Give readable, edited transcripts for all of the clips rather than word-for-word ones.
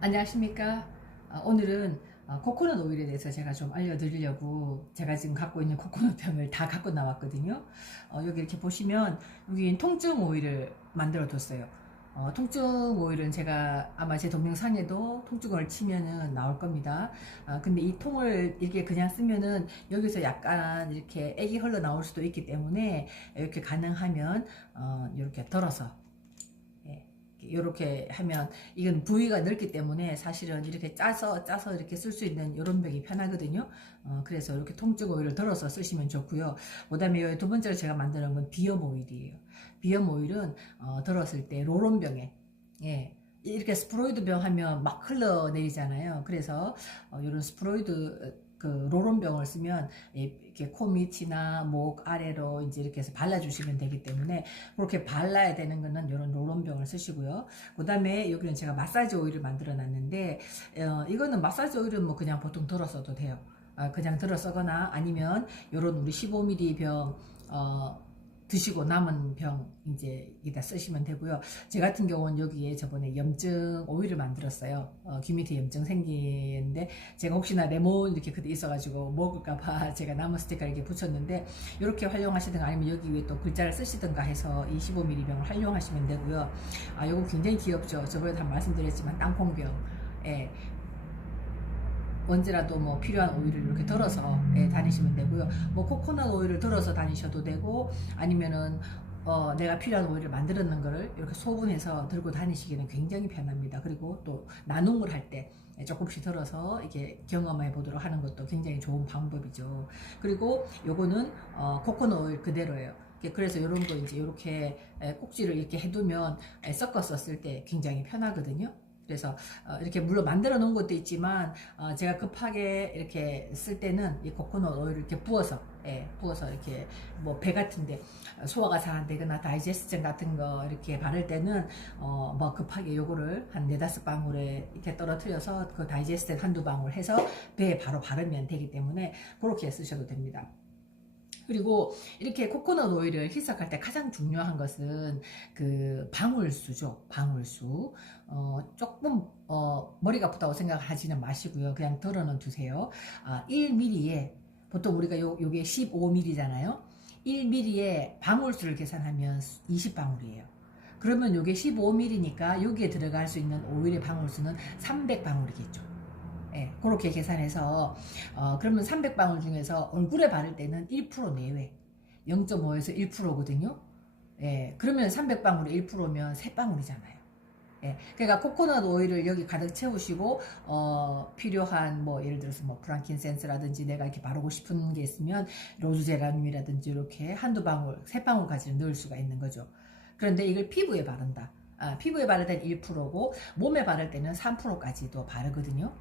안녕하십니까. 오늘은 코코넛 오일에 대해서 제가 좀 알려드리려고 제가 지금 갖고 있는 코코넛 병을 다 갖고 나왔거든요. 여기 이렇게 보시면 여기 통증 오일을 만들어 뒀어요. 통증 오일은 제가 아마 제 동영상에도 통증을 치면은 나올 겁니다. 근데 이 통을 이렇게 그냥 쓰면은 여기서 약간 이렇게 액이 흘러 나올 수도 있기 때문에 이렇게 가능하면 이렇게 덜어서 이렇게 하면 이건 부위가 넓기 때문에 사실은 이렇게 짜서 이렇게 쓸 수 있는 이런 병이 편하거든요. 그래서 이렇게 통증 오일을 덜어서 쓰시면 좋고요. 그 다음에 두 번째로 제가 만드는 건 비염 오일이에요. 비염 오일은 덜었을 때 로론병에 이렇게 스프로이드 병 하면 막 흘러내리잖아요. 그래서 이런 스프로이드 그 로론병을 쓰면 이렇게 코 밑이나 목 아래로 이제 이렇게 해서 발라주시면 되기 때문에 그렇게 발라야 되는 거는 이런 로론병을 쓰시고요. 그 다음에 여기는 제가 마사지 오일을 만들어 놨는데 이거는 마사지 오일은 뭐 그냥 보통 덜어 써도 돼요. 그냥 들어 쓰거나 아니면 요런 우리 15ml 병 드시고 남은 병 이제 여기다 쓰시면 되고요. 제 같은 경우는 여기에 저번에 염증 오일을 만들었어요. 귀 밑에 염증 생기는데 제가 혹시나 레몬 이렇게 그때 있어가지고 먹을까봐 제가 남은 스티커 이렇게 붙였는데 이렇게 활용하시든가 아니면 여기 위에 또 글자를 쓰시든가 해서 이 15ml 병을 활용하시면 되고요. 요거 굉장히 귀엽죠. 저번에도 한 말씀드렸지만 땅콩병. 예. 언제라도 뭐 필요한 오일을 이렇게 덜어서 다니시면 되고요. 뭐 코코넛 오일을 덜어서 다니셔도 되고 아니면은 내가 필요한 오일을 만들어 놓은 거를 이렇게 소분해서 들고 다니시기는 굉장히 편합니다. 그리고 또 나눔을 할 때 조금씩 덜어서 이렇게 경험해 보도록 하는 것도 굉장히 좋은 방법이죠. 그리고 요거는 코코넛 오일 그대로예요. 그래서 이런 거 이제 이렇게 꼭지를 이렇게 해두면 섞어 썼을 때 굉장히 편하거든요. 그래서 이렇게 물론 만들어 놓은 것도 있지만 제가 급하게 이렇게 쓸 때는 이 코코넛 오일을 이렇게 부어서 부어서 이렇게 뭐 배 같은데 소화가 잘 안 되거나 다이제스션 같은 거 이렇게 바를 때는 뭐 급하게 요거를 한 4-5방울에 이렇게 떨어뜨려서 그 다이제스션 한두 방울 해서 배에 바로 바르면 되기 때문에 그렇게 쓰셔도 됩니다. 그리고 이렇게 코코넛 오일을 희석할 때 가장 중요한 것은 그 방울수죠. 방울수. 조금 머리가 아프다고 생각하지는 마시고요. 그냥 덜어는 두세요. 1mm에 보통 우리가 요게 15mm잖아요. 1mm에 방울수를 계산하면 20방울이에요. 그러면 요게 15mm니까 여기에 들어갈 수 있는 오일의 방울수는 300방울이겠죠. 그렇게 계산해서 그러면 300방울 중에서 얼굴에 바를 때는 1% 내외 0.5에서 1%거든요. 그러면 300방울에 1%면 3방울이잖아요. 그러니까 코코넛 오일을 여기 가득 채우시고 필요한 뭐 예를 들어서 뭐 프랑킨센스라든지 내가 이렇게 바르고 싶은 게 있으면 로즈제라늄이라든지 이렇게 한두 방울, 3방울까지는 넣을 수가 있는 거죠. 그런데 이걸 피부에 바른다. 피부에 바를 때는 1%고 몸에 바를 때는 3%까지도 바르거든요.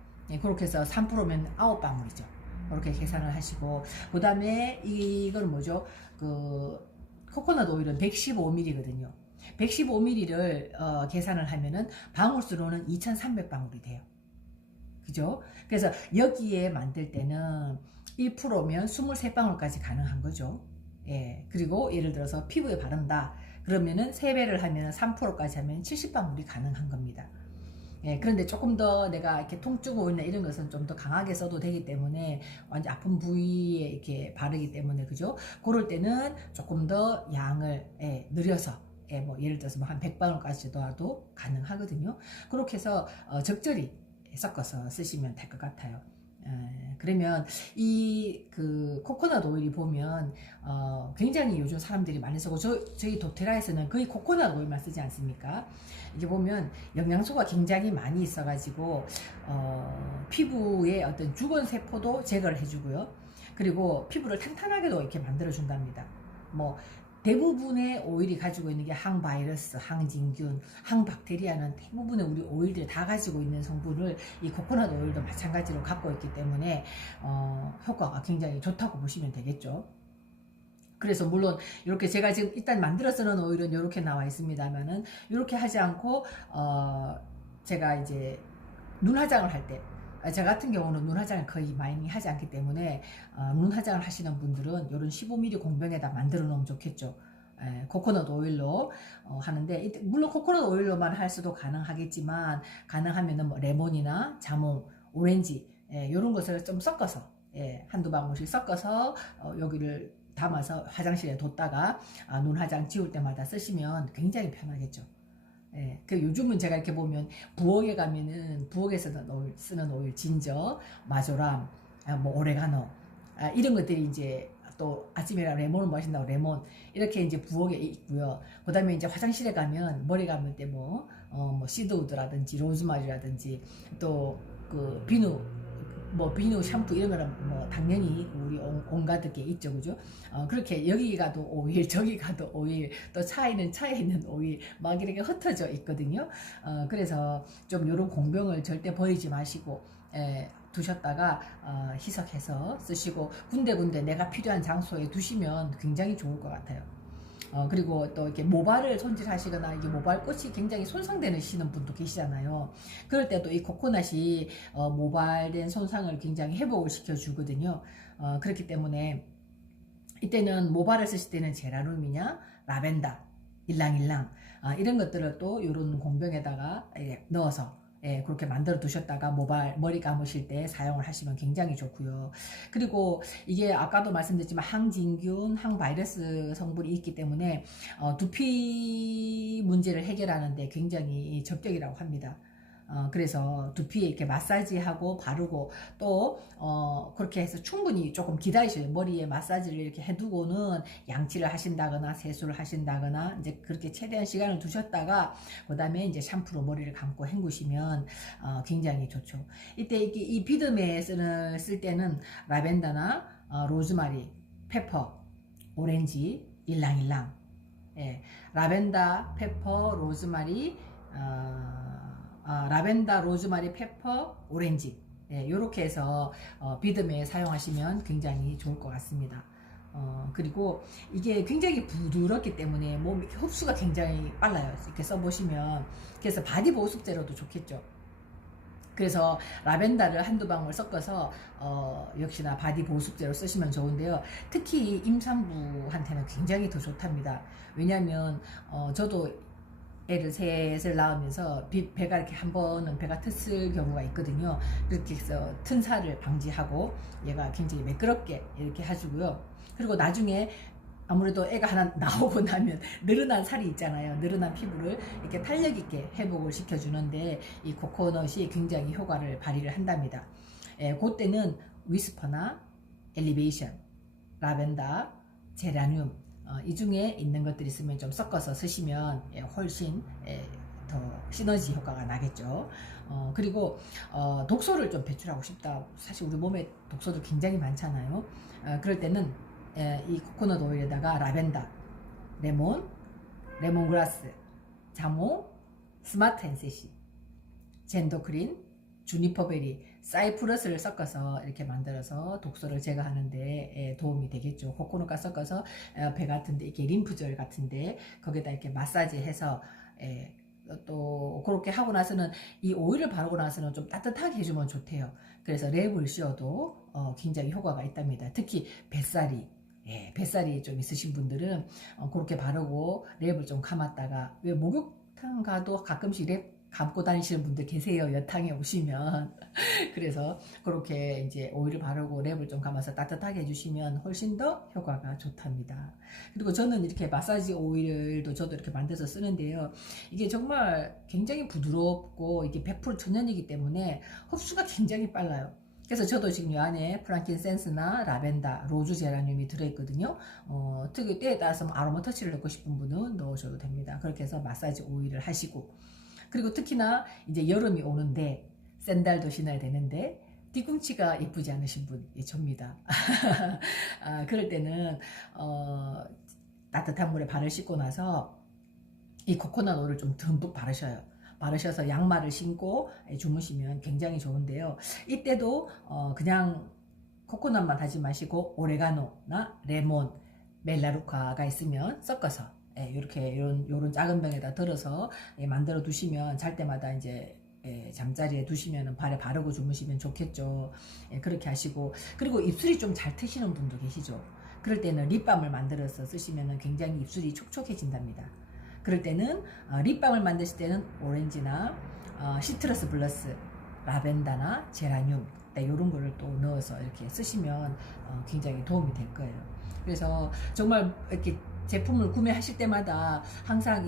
그렇게 해서 3%면 9방울이죠. 그렇게 계산을 하시고 그 다음에 이건 뭐죠? 그 코코넛 오일은 115ml거든요. 115ml를 계산을 하면은 방울수로는 2300방울이 돼요. 그죠? 그래서 여기에 만들 때는 1%면 23방울까지 가능한 거죠. 그리고 예를 들어서 피부에 바른다. 그러면은 3배를 하면 3%까지 하면 70방울이 가능한 겁니다. 그런데 조금 더 내가 이렇게 통증 오일이나 이런 것은 좀 더 강하게 써도 되기 때문에 완전 아픈 부위에 이렇게 바르기 때문에 그죠? 그럴 때는 조금 더 양을 늘려서 뭐 예를 들어서 뭐 한 100방울까지도 해도 가능하거든요. 그렇게 해서 적절히 섞어서 쓰시면 될 것 같아요. 그러면 이 그 코코넛 오일이 보면 굉장히 요즘 사람들이 많이 쓰고 저희 도테라에서는 거의 코코넛 오일만 쓰지 않습니까? 이게 보면 영양소가 굉장히 많이 있어가지고 피부의 어떤 죽은 세포도 제거를 해주고요. 그리고 피부를 탄탄하게도 이렇게 만들어 준답니다. 뭐 대부분의 오일이 가지고 있는 게 항바이러스, 항진균, 항박테리아는 대부분의 우리 오일들이 다 가지고 있는 성분을 이 코코넛 오일도 마찬가지로 갖고 있기 때문에 효과가 굉장히 좋다고 보시면 되겠죠. 그래서 물론 이렇게 제가 지금 일단 만들어 쓰는 오일은 이렇게 나와 있습니다만은 이렇게 하지 않고 제가 이제 눈 화장을 할 때 저 같은 경우는 눈 화장을 거의 많이 하지 않기 때문에 눈 화장을 하시는 분들은 이런 15mm 공병에다 만들어 놓으면 좋겠죠. 코코넛 오일로 하는데, 물론 코코넛 오일로만 할 수도 가능하겠지만, 가능하면은 뭐 레몬이나 자몽, 오렌지 이런 것을 좀 섞어서 한두 방울씩 섞어서 여기를 담아서 화장실에 뒀다가 눈 화장 지울 때마다 쓰시면 굉장히 편하겠죠. 그 요즘은 제가 이렇게 보면 부엌에 가면은 부엌에서 쓰는 오일, 진저, 마조람, 뭐 오레가노, 이런 것들이 이제 또 아침에 레몬을 마신다고 레몬 이렇게 이제 부엌에 있고요. 그다음에 이제 화장실에 가면 머리 감을 때 뭐 시드우드라든지 로즈마리라든지 또 그 비누 샴푸 이런 거는 뭐 당연히 우리 온갖 게 있죠, 그죠? 그렇게 여기 가도 오일, 저기 가도 오일, 또 차에 있는 오일 막 이렇게 흩어져 있거든요. 그래서 좀 이런 공병을 절대 버리지 마시고 두셨다가 희석해서 쓰시고 군데군데 내가 필요한 장소에 두시면 굉장히 좋을 것 같아요. 그리고 또 이렇게 모발을 손질하시거나 이게 모발꽃이 굉장히 손상되시는 분도 계시잖아요. 그럴 때도 이 코코넛이 모발된 손상을 굉장히 회복을 시켜주거든요. 그렇기 때문에 이때는 모발을 쓰실 때는 제라늄이냐 라벤더, 일랑일랑 이런 것들을 또 이런 공병에다가 넣어서 그렇게 만들어 두셨다가 머리 감으실 때 사용을 하시면 굉장히 좋고요. 그리고 이게 아까도 말씀드렸지만 항진균, 항바이러스 성분이 있기 때문에 두피 문제를 해결하는데 굉장히 적격이라고 합니다. 그래서 두피에 이렇게 마사지하고 바르고 또 그렇게 해서 충분히 조금 기다리셔요. 머리에 마사지를 이렇게 해두고는 양치를 하신다거나 세수를 하신다거나 이제 그렇게 최대한 시간을 두셨다가 그 다음에 이제 샴푸로 머리를 감고 헹구시면 굉장히 좋죠. 이때 이 비듬에 쓸 때는 라벤더나 로즈마리, 페퍼, 오렌지, 일랑일랑, 라벤더, 페퍼, 로즈마리, 라벤더, 로즈마리, 페퍼, 오렌지 이렇게 해서 비듬에 사용하시면 굉장히 좋을 것 같습니다. 그리고 이게 굉장히 부드럽기 때문에 몸 흡수가 굉장히 빨라요. 이렇게 써보시면. 그래서 바디 보습제로도 좋겠죠. 그래서 라벤더를 한두 방울 섞어서 역시나 바디 보습제로 쓰시면 좋은데요. 특히 임산부한테는 굉장히 더 좋답니다. 왜냐하면 저도 애를 셋을 낳으면서 배가 이렇게 한 번은 배가 텄을 경우가 있거든요. 그렇게 해서 튼살을 방지하고 얘가 굉장히 매끄럽게 이렇게 해주고요. 그리고 나중에 아무래도 애가 하나 나오고 나면 늘어난 살이 있잖아요. 늘어난 피부를 이렇게 탄력 있게 회복을 시켜주는데 이 코코넛이 굉장히 효과를 발휘를 한답니다. 그때는 위스퍼나 엘리베이션, 라벤더, 제라늄 이 중에 있는 것들이 있으면 좀 섞어서 쓰시면 훨씬 더 시너지 효과가 나겠죠. 그리고 독소를 좀 배출하고 싶다. 사실 우리 몸에 독소도 굉장히 많잖아요. 그럴 때는 이 코코넛 오일에다가 라벤더, 레몬, 레몬그라스, 자몽, 스마트 앤세시, 젠더크린, 주니퍼베리, 사이프러스를 섞어서 이렇게 만들어서 독소를 제거하는데 도움이 되겠죠. 코코넛과 섞어서 배 같은데 이렇게 림프절 같은데 거기다 이렇게 마사지해서 또 그렇게 하고 나서는 이 오일을 바르고 나서는 좀 따뜻하게 해주면 좋대요. 그래서 랩을 씌워도 굉장히 효과가 있답니다. 특히 뱃살이 좀 있으신 분들은 그렇게 바르고 랩을 좀 감았다가 왜 목욕탕 가도 가끔씩 랩 감고 다니시는 분들 계세요. 여탕에 오시면. 그래서 그렇게 이제 오일을 바르고 랩을 좀 감아서 따뜻하게 해주시면 훨씬 더 효과가 좋답니다. 그리고 저는 이렇게 마사지 오일도 저도 이렇게 만들어서 쓰는데요. 이게 정말 굉장히 부드럽고 이게 100% 천연이기 때문에 흡수가 굉장히 빨라요. 그래서 저도 지금 이 안에 프랑킨센스나 라벤더, 로즈 제라늄이 들어있거든요. 특히 때에 따라서 아로마 터치를 넣고 싶은 분은 넣으셔도 됩니다. 그렇게 해서 마사지 오일을 하시고, 그리고 특히나 이제 여름이 오는데 샌들도 신어야 되는데 뒤꿈치가 예쁘지 않으신 분이 접니다. 그럴 때는 따뜻한 물에 발을 씻고 나서 이 코코넛 오일을 좀 듬뿍 바르셔서 양말을 신고 주무시면 굉장히 좋은데요. 이때도 그냥 코코넛만 하지 마시고 오레가노나 레몬, 멜라루카가 있으면 섞어서 이렇게 이런 작은 병에다 들어서 만들어 두시면 잘 때마다 이제 잠자리에 두시면 발에 바르고 주무시면 좋겠죠. 그렇게 하시고, 그리고 입술이 좀 잘 트시는 분도 계시죠. 그럴 때는 립밤을 만들어서 쓰시면 굉장히 입술이 촉촉해진답니다. 그럴 때는 립밤을 만드실 때는 오렌지나 시트러스 블러스, 라벤더나 제라늄 이런 거를 또 넣어서 이렇게 쓰시면 굉장히 도움이 될 거예요. 그래서 정말 이렇게 제품을 구매하실 때마다 항상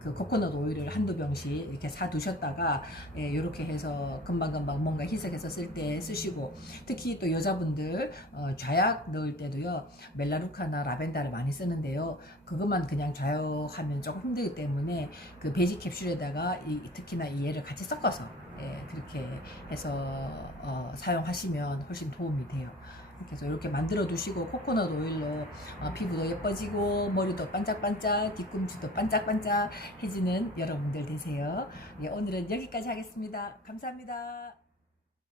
그 코코넛 오일을 한두 병씩 이렇게 사 두셨다가 이렇게 해서 금방금방 뭔가 희석해서 쓸 때 쓰시고, 특히 또 여자분들 좌약 넣을 때도요 멜라루카나 라벤더를 많이 쓰는데요, 그것만 그냥 좌약하면 조금 힘들기 때문에 그 베지 캡슐에다가 특히나 이 얘를 같이 섞어서 그렇게 해서 사용하시면 훨씬 도움이 돼요. 그래서 이렇게 만들어 두시고 코코넛 오일로 피부도 예뻐지고 머리도 반짝반짝, 뒤꿈치도 반짝반짝 해지는 여러분들 되세요. 오늘은 여기까지 하겠습니다. 감사합니다.